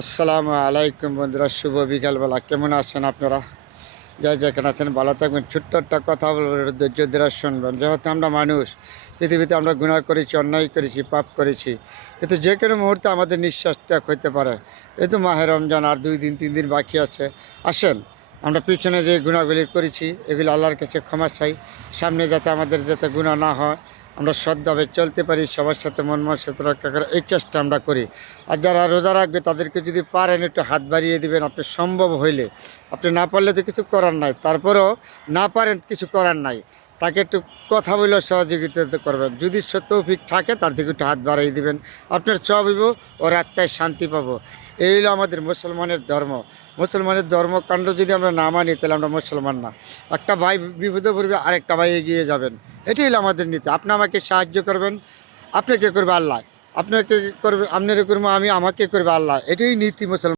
আসসালামু আলাইকুম বন্ধুরা, শুভ বিকালবেলা। কেমন আছেন আপনারা? যাই যেখানে আছেন ভালো থাকবেন। ছোট্ট একটা কথা বলবো, একটু ধৈর্য ধরে শুনবেন। যেহেতু আমরা মানুষ, পৃথিবীতে আমরা গুনাহ করেছি, অন্যায় করেছি, পাপ করেছি, কিন্তু যে কোনো মুহূর্তে আমাদের নিঃশ্বাস ত্যাগ হইতে পারে। এই তো মাহে রমজান আর 2 দিন 3 দিন বাকি আছে। আসেন, আমরা পিছনে যে গুনাহগুলি করেছি এগুলো আল্লাহর কাছে ক্ষমা চাই। সামনে যাতে গুনাহ না হয়, আমরা সৎভাবে চলতে পারি, সবার সাথে মন মানসিকতা রক্ষা করে এই চেষ্টা আমরা করি। আর যারা রোজা রাখবে তাদেরকে যদি পারেন একটু হাত বাড়িয়ে দিবেন, আপনি সম্ভব হইলে। আপনি না পারলে তো কিছু করার নাই, তারপরেও না পারেন কিছু করার নাই, তাকে একটু কথা বলে সহযোগিতা করবেন। যদি তৌফিক থাকে তার দিকে একটু হাত বাড়িয়ে দিবেন, আপনার সব হইব, ওর আত্মায় শান্তি পাবো। এই হলো আমাদের মুসলমানের ধর্ম। মুসলমানের ধর্মকাণ্ড যদি আমরা না মানি তাহলে আমরা মুসলমান না। একটা ভাই বিপদে পড়বে, আরেকটা ভাই এগিয়ে যাবেন, এটাই হলো আমাদের নীতি। আপনি আমাকে সাহায্য করবেন, আপনাকে করবে আল্লাহ। আপনাকে করবে, আপনারে করবো আমি, আমাকে করবে আল্লাহ। এটাই নীতি মুসলমান।